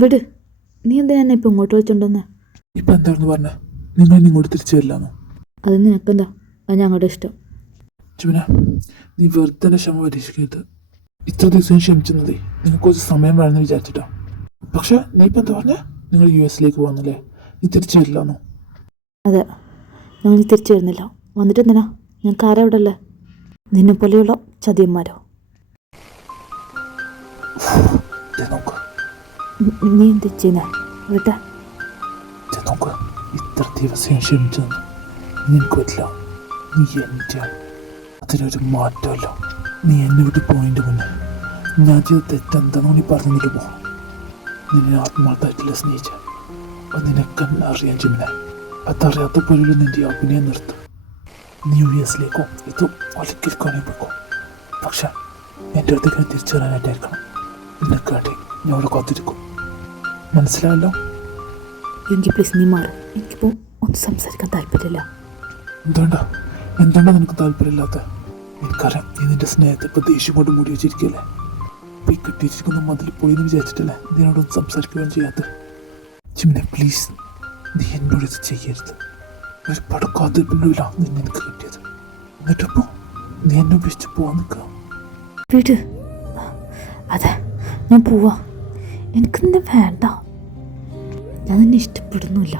വിട്. നീ എന്തിനാ എന്നെ ഇപ്പം ഇങ്ങോട്ട് വിളിച്ചോണ്ടെന്ന്? ഇപ്പം എന്തായിരുന്നു പറഞ്ഞ? നിങ്ങൾ ഇങ്ങോട്ട് തിരിച്ചു വരില്ലാന്നോ? അത് നിനക്കെന്താ? അത് ഞങ്ങളുടെ ഇഷ്ടം. ചുമന, നീ വെറുതെ ക്ഷമ പരീക്ഷിക്കരുത്. ഇത്ര ദിവസം ക്ഷമിച്ചതേ നിങ്ങൾക്ക് കുറച്ച് സമയം വേണമെന്ന് വിചാരിച്ചിട്ടാ. പക്ഷെ നീ ഇപ്പം എന്താ പറഞ്ഞ? നിങ്ങൾ US പോകുന്നല്ലേ? നീ തിരിച്ചു വരില്ലാന്നോ? അതെ, ഞങ്ങൾ തിരിച്ചു വരുന്നില്ല. വന്നിട്ട് എന്തിനാ? ഞങ്ങൾക്ക് ആരാ ഇവിടെ അല്ലേ? നിന്നെ പോലെയുള്ള ചതിയന്മാരോ? നീ എന്ത് ചെയ്യുന്നേ? വിട്ട നോക്ക്, ഇത്ര ദിവസം ക്ഷമിച്ചതെന്ന് നിനക്ക് പറ്റില്ല. നീ എൻ്റെ അതിനൊരു മാറ്റമല്ല. നീ എന്നെ വിട്ട് പോയിൻ്റെ മുന്നേ ഞാൻ ചെയ്ത തെറ്റെന്താണോ നീ പറഞ്ഞിട്ട് പോ. നിന്നെ ആത്മാർത്ഥമായിട്ടില്ല സ്നേഹിച്ച. അത് നിനക്കെന്നെ അറിയാൻ ചെമ്മിനെ. അതറിയാത്ത പോലുള്ള നിന്റെ അഭിനയം നിർത്തും. നീ US ഇത് ഒലിക്കിരിക്കാനേ പോയിക്കോ. പക്ഷെ എൻ്റെ അടുത്തേക്ക് തിരിച്ചു വരാനായിട്ടായിരിക്കണം. നിനക്കാട്ടെ ഞാൻ അവിടെ കാത്തിരിക്കും. മനസ്സിലായല്ലോ? എനിക്ക് പ്ലീസ് നീ മാറും. എനിക്കിപ്പോൾ ഒന്നും സംസാരിക്കാൻ താല്പര്യമില്ല. എന്താണ്ടാ നിനക്ക് താല്പര്യമില്ലാത്ത? എനിക്കറിയാം നീ നിന്റെ സ്നേഹത്തെ ഇപ്പം ദേഷ്യം കൊണ്ട് മൂടി വെച്ചിരിക്കുകയല്ലേ. ഇപ്പം ഈ കെട്ടിച്ചിരിക്കുന്ന മതിൽ പോയി എന്ന് വിചാരിച്ചിട്ടല്ലേ ഇതിനോടൊന്നും സംസാരിക്കുകയും ചെയ്യാത്ത? ചിമ്മിനെ പ്ലീസ്, നീ എന്നോട് ഇത് ചെയ്യരുത്. ഒരു പടക്കാതിരിപ്പില്ല നിന്നെ എനിക്ക് കിട്ടിയത്. എന്നിട്ടിപ്പോ നീ എന്നെ ഉപേക്ഷിച്ച് പോവാൻ നിൽക്കുക. വീട് അതെ, ഞാൻ പോവാ. എനിക്ക് നിന്നെ വേണ്ട. ഞാൻ നിന്നെ ഇഷ്ടപ്പെടുന്നില്ല.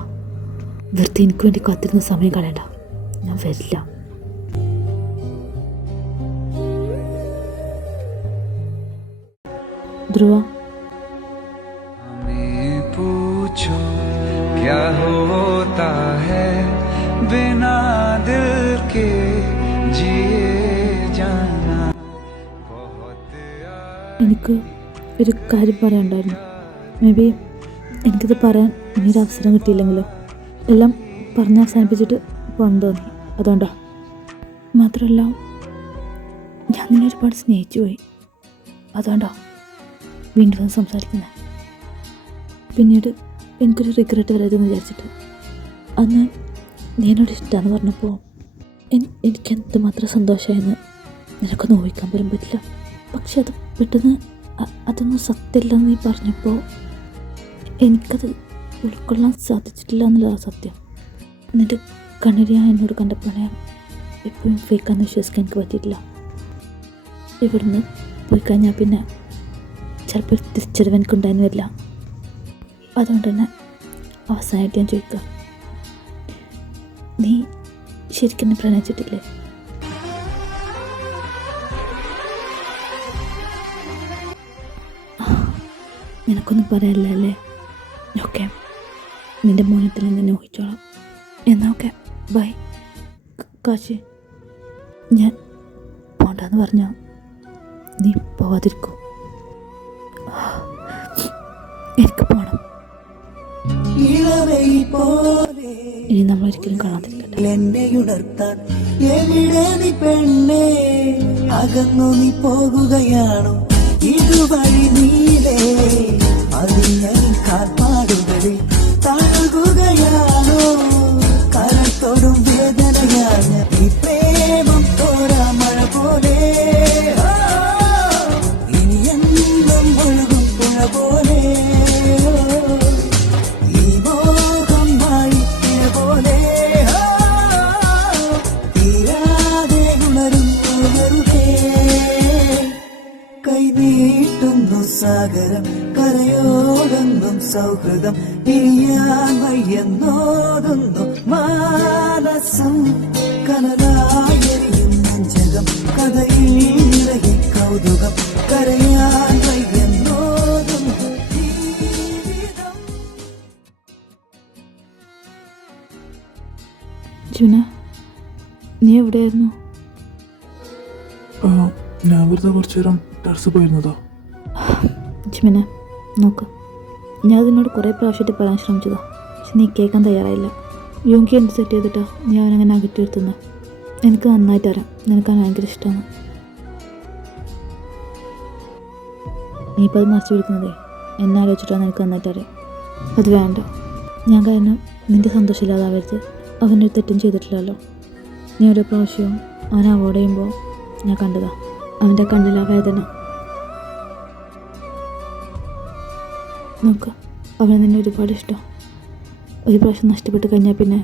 വെറുതെ എനിക്ക് വേണ്ടി കാത്തിരുന്ന സമയം കളയണ്ട. ഞാൻ വരില്ല. ധ്രുവ, पूछो क्या होता है बिना दिल के जिए जाना. എനിക്ക് ഒരു കാര്യം പറയാനുണ്ടായിരുന്നു. മേ ബി എനിക്കിത് പറയാൻ ഇനിയൊരു അവസരം കിട്ടിയില്ലെങ്കിലോ. എല്ലാം പറഞ്ഞ് അവസാനിപ്പിച്ചിട്ട് പോകണം തോന്നി. അതുകൊണ്ടാ. മാത്രമല്ല, ഞാൻ നിന്നെ ഒരുപാട് സ്നേഹിച്ചു പോയി. അതുകൊണ്ടാ വീണ്ടും സംസാരിക്കുന്നത്. പിന്നീട് എനിക്കൊരു റിഗ്രറ്റ് വരാതെന്ന് വിചാരിച്ചിട്ട്. അന്ന് നീ എന്നോട് ഇഷ്ടമാണെന്ന് പറഞ്ഞപ്പോൾ എനിക്ക് എന്തുമാത്രം സന്തോഷമായെന്ന് നിനക്കൊന്നും ഊഹിക്കാൻ പോലും പറ്റില്ല. പക്ഷെ അത് പെട്ടെന്ന് അതൊന്നും സത്യമില്ലെന്ന് നീ പറഞ്ഞപ്പോൾ എനിക്കത് ഉൾക്കൊള്ളാൻ സാധിച്ചിട്ടില്ല എന്നുള്ളതാണ് സത്യം. എന്നിട്ട് കണ്ണരിയാ എന്നോട് കണ്ടപ്പോഴേ എപ്പോഴും ഫേക്കാന്ന് വിശ്വസിക്കാൻ എനിക്ക് പറ്റിയിട്ടില്ല. ഇവിടുന്ന് പോയി കഴിഞ്ഞാൽ പിന്നെ ചിലപ്പോൾ തിരിച്ചറിവ് എനിക്കുണ്ടായെന്ന് വരില്ല. അതുകൊണ്ട് തന്നെ അവസാനമായിട്ട് ഞാൻ ചോദിക്കുക, നീ ശരിക്കും എന്നെ പ്രണയിച്ചിട്ടില്ലേ? നിനക്കൊന്നും പറയാനില്ല അല്ലേ? ഓക്കെ, നിൻ്റെ മോനത്തിൽ തന്നെ ഊഹിച്ചോളാം. എന്നാൽ ഓക്കെ, ബൈ. കാശി, ഞാൻ പോണ്ടെന്ന് പറഞ്ഞാൽ നീ പോവാതിരിക്കൂ. എനിക്ക് പോണം. ഇനി നമ്മൾ ഒരിക്കലും കാണാതിരിക്കട്ടെ. എന്നെ ഉണർത്താൻ എവിടെ നീ പെണ്ണേ? അകന്നു നീ പോകുകയാണോ? ഇതുവഴി നീലേ അതിനെ കാൽപ്പാടുകളിൽ താഴുകയാണോ? കരത്തോടും വേദനയാണ് ഈ പ്രേമം തോരാ മഴ പോലെ. ഇനി എന്നും ഒഴുകും പുഴ പോലെ. ഈ മോഹം വായിക്കിയ പോലെ തീരാതെ ഉണരും വെറുതെ. കൈനീട്ടുന്നു സാഗരം കരയോടുന്നും സൗഹൃദം. ഇരിയാൻ വയ്യെന്നോതുന്നു മാനസം. കനലായെറിയും നെഞ്ചകം കഥയിൽ നിറയെ കൗതുകം. കരയാൻ വയ്യെന്നോതുന്നു ജീവിതം. ജുന, നീ എവിടെയായിരുന്നു? ഞാൻ വെറുതെ കുറച്ചു നേരം ടെറസ് പോയിരുന്നതോ. ജിമിനെ നോക്ക്, ഞാൻ അതിനോട് കുറേ പ്രാവശ്യമായിട്ട് പറയാൻ ശ്രമിച്ചതാ. പക്ഷെ നീ കേൾക്കാൻ തയ്യാറായില്ല. യോങ്കി എന്ത് സെറ്റ് ചെയ്തിട്ടാ നീ അവനങ്ങനെ അകറ്റി നിർത്തുന്നത്? എനിക്ക് നന്നായിട്ട് അറിയാം നിനക്ക് ഭയങ്കര ഇഷ്ടമാണ്. നീ ഇപ്പോൾ അത് മറച്ചു പിടിക്കുന്നതേ എന്നെ ആലോചിച്ചിട്ടാണ് എനിക്ക് നന്നായിട്ട് അറിയാം. അത് വേണ്ട. ഞാൻ കാരണം നിൻ്റെ സന്തോഷമില്ലാതാവരുത്. അവനൊരു തെറ്റും ചെയ്തിട്ടില്ലല്ലോ. നീ ഓരോ പ്രാവശ്യവും അവനെ അവോയ്ഡ് ചെയ്യുമ്പോൾ ഞാൻ കണ്ടതാ അവൻ്റെ കണ്ണിലാ വേദന. നോക്ക്, അവനെ തന്നെ ഒരുപാട് ഇഷ്ടം. ഒരു പ്രാവശ്യം നഷ്ടപ്പെട്ട് കഴിഞ്ഞാൽ പിന്നെ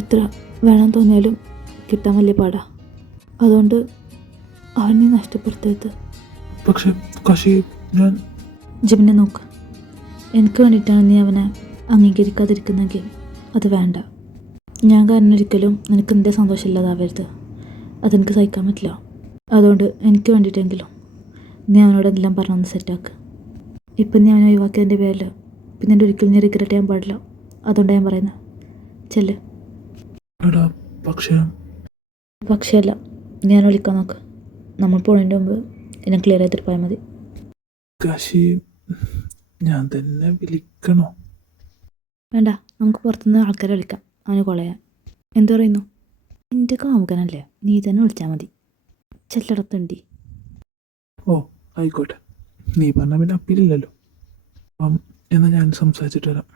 എത്ര വേണം തോന്നിയാലും കിട്ടാൻ വലിയ പാടാ. അതുകൊണ്ട് അവനെ നഷ്ടപ്പെടുത്തരുത്. പക്ഷേ കാശി, ഞാൻ ജിമിനെ നോക്ക്. എനിക്ക് വേണ്ടിയിട്ടാണ് നീ അവനെ അംഗീകരിക്കാതിരിക്കുന്നെങ്കിൽ അത് വേണ്ട. ഞാൻ കാരണം ഒരിക്കലും നിനക്ക് നിൻ്റെ സന്തോഷമില്ലാതാവരുത്. അതെനിക്ക് സഹിക്കാൻ പറ്റില്ല. അതുകൊണ്ട് എനിക്ക് വേണ്ടിയിട്ടെങ്കിലും നീ അവനോടെല്ലാം പറഞ്ഞൊന്ന് സെറ്റാക്ക്. ഇപ്പം നീ അവനെ ഒഴിവാക്കിയതിൻ്റെ പേരിൽ പിന്നെ എൻ്റെ ഒരിക്കലും നീ റിഗ്രറ്റ് ചെയ്യാൻ പാടില്ല. അതുകൊണ്ടാണ് ഞാൻ പറയുന്നത്. ചെല്ല്. എടാ പക്ഷേ അല്ല, ഞാൻ വിളിക്കാൻ നോക്ക്. നമ്മൾ പോണതിൻ്റെ മുമ്പ് എന്നെ ക്ലിയർ ആയിട്ട് പോയാൽ മതി. കാശി, ഞാൻ തന്നെ വിളിക്കണോ? വേണ്ട, നമുക്ക് പുറത്തുനിന്ന് ആൾക്കാരെ വിളിക്കാം അവന് കോൾ ചെയ്യാൻ. എന്തു പറയുന്നു? എൻ്റെ കാമുകനല്ലേ, നീ തന്നെ വിളിച്ചാൽ മതി. ചെല്ലടത്തുണ്ടി. ഓ ആയിക്കോട്ടെ, നീ പറഞ്ഞ പിന്നെ അപ്പീലില്ലല്ലോ. എന്നാൽ ഞാൻ സംസാരിച്ചിട്ട് വരാം.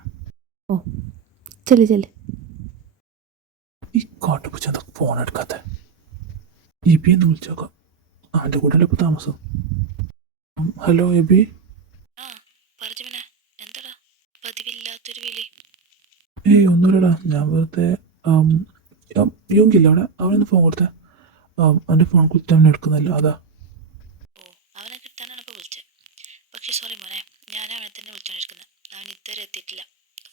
ഓ ചെല്ല്. ഈ കാട്ടുപൂച്ച എന്താ ഫോൺ എടുക്കാത്ത? എബി എന്ന് വിളിച്ചോക്കാം. അവൻ്റെ കൂടെ ഇപ്പോൾ താമസം. ഹലോ എബി. ഏയ് ഒന്നുമില്ലടാ, ഞാൻ വെറുതെ യോങ്കില്ല അവിടെ, അവനൊന്ന് ഫോൺ കൊടുത്തേ. അവൻ്റെ ഫോൺ കുറിച്ച് അവൻ എടുക്കുന്നില്ല, അതാ. അവനെ കിട്ടാനാണ് ഇപ്പോൾ വിളിച്ചത്. പക്ഷേ സോറി മോനെ, ഞാൻ അവനെ തന്നെ വിളിച്ചോണ്ടിരിക്കുന്നത്. അവൻ ഇതുവരെ എത്തിയിട്ടില്ല,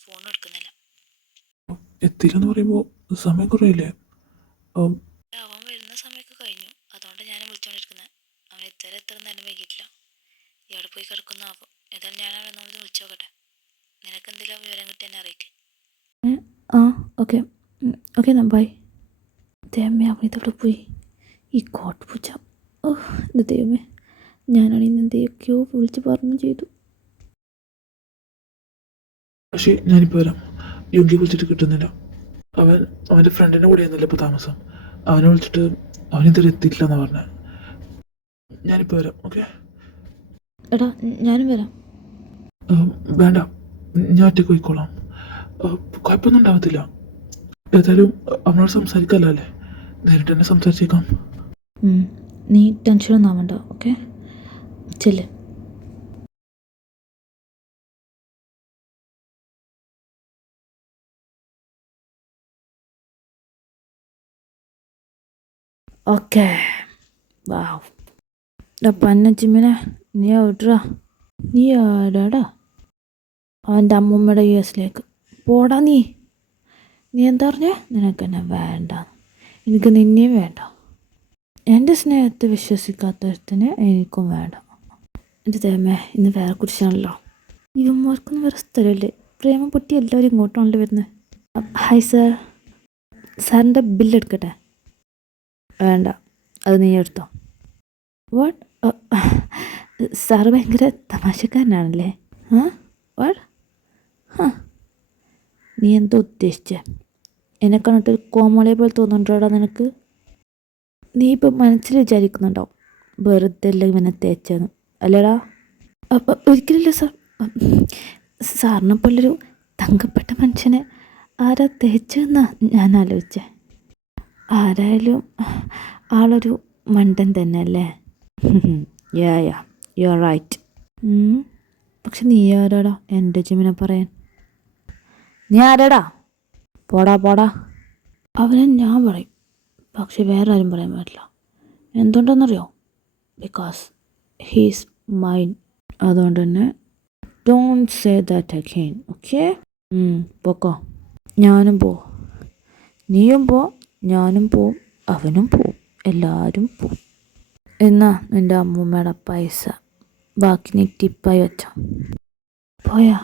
ഫോൺ എടുക്കുന്നില്ല. എത്തിയില്ലെന്ന് പറയുമ്പോൾ സമയം കുറയില്ലേ? അവൻ വരുന്ന സമയമൊക്കെ കഴിഞ്ഞു. അതുകൊണ്ട് ഞാൻ വിളിച്ചോണ്ടിരിക്കുന്നത്. അവൻ ഇതുവരെ എത്ര നേരം വൈകിട്ടില്ല. ഇയാൾ പോയി കിടക്കുന്നാവും. ഏതായാലും ഞാൻ അവനെ നമ്മൾ വിളിച്ചോക്കട്ടെ. നിനക്ക് എന്തെങ്കിലും വിവരം കിട്ടി എന്നെ അറിയിക്ക്. ആ ഓക്കെ എന്നാ ബൈ. ദൈവമേ, അവനിതവിടെ പോയി. ഈ കോട്ടുപൂച്ച. ഓ എൻ്റെ ദൈവമേ, ഞാനാണ് ഇന്ന് എന്തൊക്കെയോ വിളിച്ച് പറഞ്ഞു ചെയ്തു. പക്ഷേ ഞാനിപ്പോൾ വരാം. യോങ്കി വിളിച്ചിട്ട് കിട്ടുന്നില്ല. അവൻ്റെ ഫ്രണ്ടിൻ്റെ കൂടെയായിരുന്നല്ലോ ഇപ്പോൾ താമസം. അവനെ വിളിച്ചിട്ട് അവനിതുവരെ എത്തിയിട്ടില്ലെന്നാണ് പറഞ്ഞത്. ഞാനിപ്പോൾ വരാം. ഓക്കെ എടാ, ഞാനും വരാം. വേണ്ട, ഞാൻ ഒറ്റയ്ക്ക് പോയിക്കോളാം. കുഴപ്പമൊന്നും ഉണ്ടാവത്തില്ല. ഏതായാലും അവനോട് സംസാരിക്കാമല്ലോ അല്ലേ? നേരിട്ട് തന്നെ സംസാരിച്ചേക്കാം. നീ ടെൻഷനൊന്നും ആവണ്ട. ഓക്കെ, ചെല്ല്. ഓക്കെ, വാവ്. പന്ന ജിമ്മിനെ, നീ എവിടാ? നീ ആടാടാ? അവൻ്റെ അമ്മൂമ്മയുടെ US പോടാ. നീ എന്താ പറഞ്ഞേ? നിനക്കെന്നെ വേണ്ട, എനിക്ക് നിന്നെയും വേണ്ട. എൻ്റെ സ്നേഹത്തെ വിശ്വസിക്കാത്തതിന് എനിക്കും വേണ്ട. എൻ്റെ ദൈവമേ, ഇന്ന് വേറെ കുറിച്ചാണല്ലോ. ഇവന്മാർക്കൊന്നും വേറെ സ്ഥലമില്ലേ? പ്രേമം പൊട്ടി എല്ലാവരും ഇങ്ങോട്ടാണല്ലോ വരുന്നത്. ഹായ് സാർ, സാറിൻ്റെ ബില്ലെടുക്കട്ടെ? വേണ്ട, അത് നീ എടുത്തോ. വാട്ട്? സാറ് ഭയങ്കര തമാശക്കാരനാണല്ലേ? വാട്ട്? നീ എന്താ ഉദ്ദേശിച്ചേ? എന്നെ കണ്ടിട്ട് കോമളിയെ പോലെ തോന്നുന്നുണ്ടോടാ നിനക്ക്? നീ ഇപ്പം മനസ്സിൽ വിചാരിക്കുന്നുണ്ടാവും വെറുതെ അല്ല ഇവനെ തേച്ചെന്ന്, അല്ലേടാ? ഒരിക്കലില്ല സാർ. സാറിനെ പോലൊരു തങ്കപ്പെട്ട മനുഷ്യനെ ആരാ തേച്ചെന്നാ ഞാൻ ആലോചിച്ചേ. ആരായാലും ആളൊരു മണ്ടൻ തന്നെ അല്ലേ? യാ യു ആർ റൈറ്റ്. പക്ഷെ നീ ആരാടാ എൻ്റെ ജിമ്മിനെ പറയാൻ? നീ ആരാടാ? പോടാ. അവനെ ഞാൻ പറയും, പക്ഷെ വേറെ ആരും പറയാൻ പറ്റില്ല. എന്തുകൊണ്ടെന്നറിയോ? Because he's mine. അതുകൊണ്ട് തന്നെ don't say that again. Okay? പോക്കോ. ഞാനും പോവും, നീയും പോ, ഞാനും പോവും, അവനും പോവും, എല്ലാവരും പോവും. എന്നാ നിൻ്റെ അമ്മൂമ്മയുടെ പൈസ ബാക്കി നീ ടിപ്പായി വെച്ചോ. പോയാ?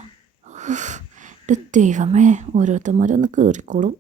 ദൈവമേ, ഓരോരുത്തന്മാരൊന്ന് കയറിക്കോളും.